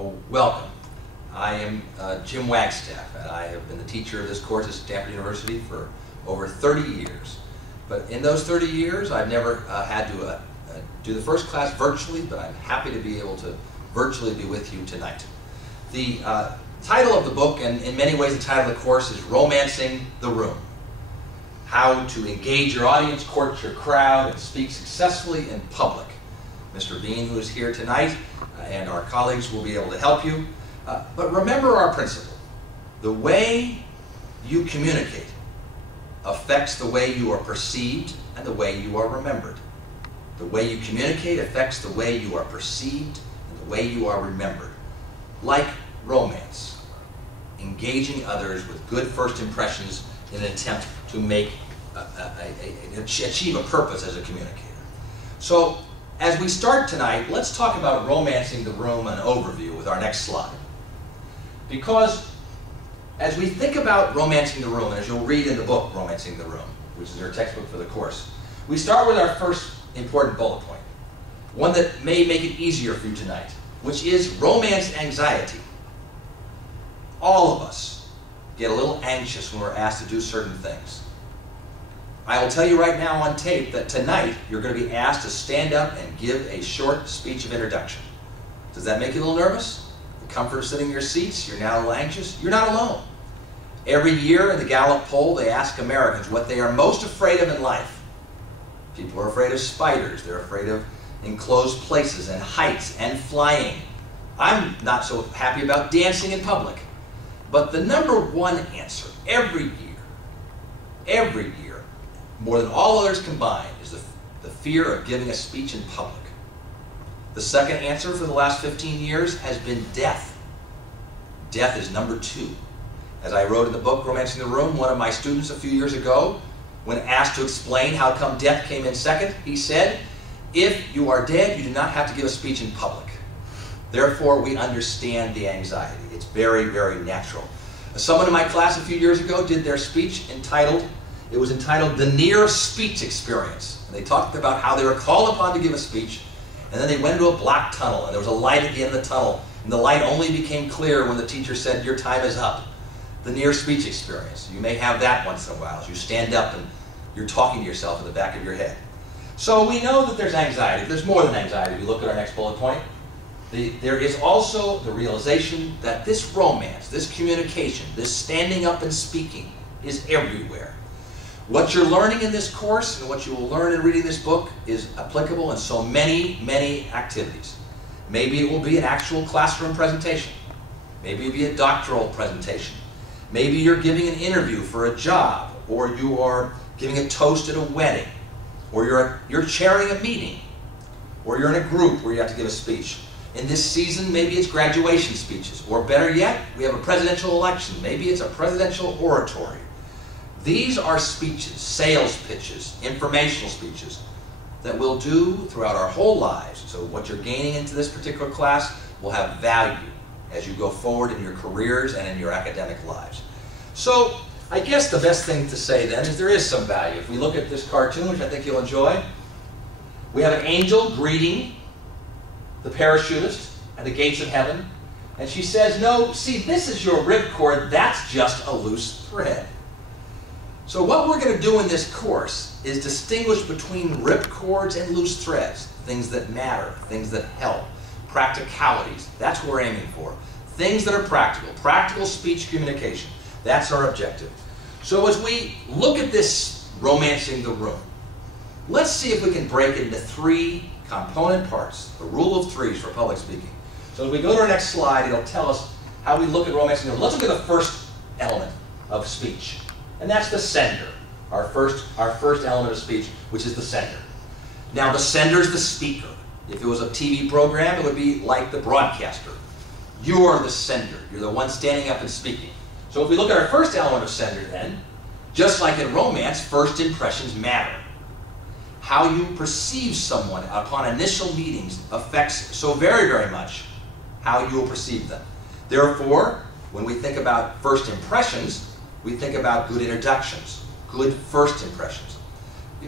Well, welcome. I am Jim Wagstaffe, and I have been the teacher of this course at Stanford University for over 30 years. But in those 30 years, I've never had to do the first class virtually, but I'm happy to be able to virtually be with you tonight. The title of the book, and in many ways the title of the course, is Romancing the Room. How to engage your audience, court your crowd, and speak successfully in public. Mr. Bean, who is here tonight, and our colleagues will be able to help you. But remember our principle. The way you communicate affects the way you are perceived and the way you are remembered. The way you communicate affects the way you are perceived and the way you are remembered. Like romance, engaging others with good first impressions in an attempt to make achieve a purpose as a communicator. So, as we start tonight, let's talk about romancing the room, an overview with our next slide. Because as we think about romancing the room, and as you'll read in the book, Romancing the Room, which is our textbook for the course, we start with our first important bullet point, one that may make it easier for you tonight, which is romance anxiety. All of us get a little anxious when we're asked to do certain things. I will tell you right now on tape that tonight you're going to be asked to stand up and give a short speech of introduction. Does that make you a little nervous? The comfort of sitting in your seats, you're now a little anxious? You're not alone. Every year in the Gallup poll, they ask Americans what they are most afraid of in life. People are afraid of spiders. They're afraid of enclosed places and heights and flying. I'm not so happy about dancing in public. But the number one answer every year, more than all others combined, is the fear of giving a speech in public. The second answer for the last 15 years has been death. Death is number two. As I wrote in the book, Romancing the Room, one of my students a few years ago, when asked to explain how come death came in second, he said, if you are dead, you do not have to give a speech in public. Therefore, we understand the anxiety. It's very, very natural. Someone in my class a few years ago did their speech entitled The Near Speech Experience. And they talked about how they were called upon to give a speech, and then they went into a black tunnel, and there was a light at the end of the tunnel, and the light only became clear when the teacher said, your time is up. The near speech experience. You may have that once in a while as you stand up and you're talking to yourself in the back of your head. So we know that there's anxiety. There's more than anxiety. If you look at our next bullet point, there is also the realization that this romance, this communication, this standing up and speaking is everywhere. What you're learning in this course and what you will learn in reading this book is applicable in so many, many activities. Maybe it will be an actual classroom presentation. Maybe it'll be a doctoral presentation. Maybe you're giving an interview for a job, or you are giving a toast at a wedding, or you're chairing a meeting, or you're in a group where you have to give a speech. In this season, maybe it's graduation speeches, or better yet, we have a presidential election. Maybe it's a presidential oratory. These are speeches, sales pitches, informational speeches that we'll do throughout our whole lives. So what you're gaining into this particular class will have value as you go forward in your careers and in your academic lives. So I guess the best thing to say then is there is some value. If we look at this cartoon, which I think you'll enjoy, we have an angel greeting the parachutist at the gates of heaven, and she says, no, see, this is your ripcord, that's just a loose thread. So what we're going to do in this course is distinguish between ripcords and loose threads, things that matter, things that help, practicalities. That's what we're aiming for. Things that are practical speech communication. That's our objective. So as we look at this romancing the room, let's see if we can break it into three component parts, the rule of threes for public speaking. So as we go to our next slide, it'll tell us how we look at romancing the room. Let's look at the first element of speech. And that's the sender, our first element of speech, which is the sender. Now the sender is the speaker. If it was a TV program, it would be like the broadcaster. You're the sender. You're the one standing up and speaking. So if we look at our first element of sender then, just like in romance, first impressions matter. How you perceive someone upon initial meetings affects so very, very much how you will perceive them. Therefore, when we think about first impressions, we think about good introductions, good first impressions.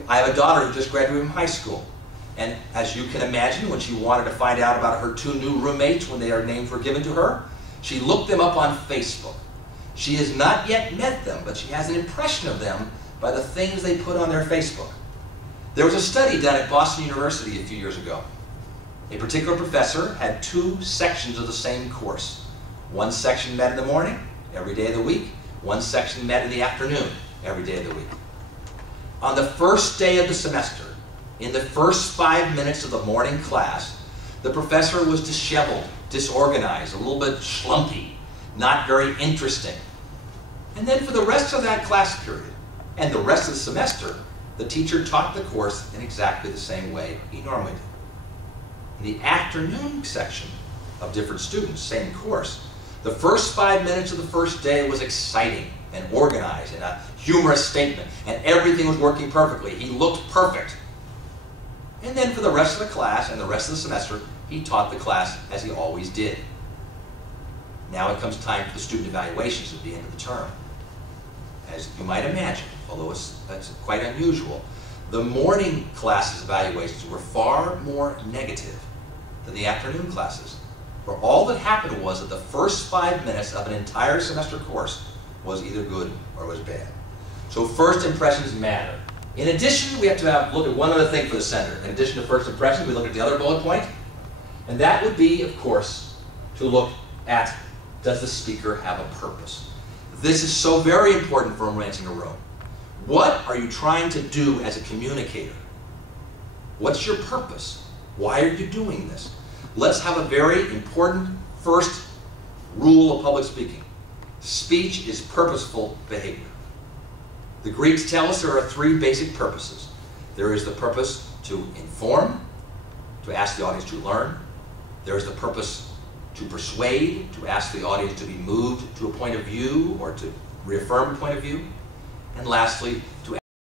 I have a daughter who just graduated from high school. And as you can imagine, when she wanted to find out about her 2 new roommates when their names were given to her, she looked them up on Facebook. She has not yet met them, but she has an impression of them by the things they put on their Facebook. There was a study done at Boston University a few years ago. A particular professor had 2 sections of the same course. One section met in the morning, every day of the week. One section met in the afternoon, every day of the week. On the first day of the semester, in the first 5 minutes of the morning class, the professor was disheveled, disorganized, a little bit schlumpy, not very interesting. And then for the rest of that class period, and the rest of the semester, the teacher taught the course in exactly the same way he normally did. In the afternoon section of different students, same course, the first 5 minutes of the first day was exciting and organized and a humorous statement, and everything was working perfectly. He looked perfect. And then for the rest of the class and the rest of the semester, he taught the class as he always did. Now it comes time for the student evaluations at the end of the term. As you might imagine, although that's quite unusual, the morning classes' evaluations were far more negative than the afternoon classes. For all that happened was that the first 5 minutes of an entire semester course was either good or was bad. So first impressions matter. In addition, we have to look at one other thing for the center. In addition to first impressions, we look at the other bullet point, and that would be, of course, to look at, does the speaker have a purpose? This is so very important for romancing a room. What are you trying to do as a communicator? What's your purpose? Why are you doing this? Let's have a very important first rule of public speaking. Speech is purposeful behavior. The Greeks tell us there are 3 basic purposes. There is the purpose to inform, to ask the audience to learn. There is the purpose to persuade, to ask the audience to be moved to a point of view or to reaffirm a point of view. And lastly, to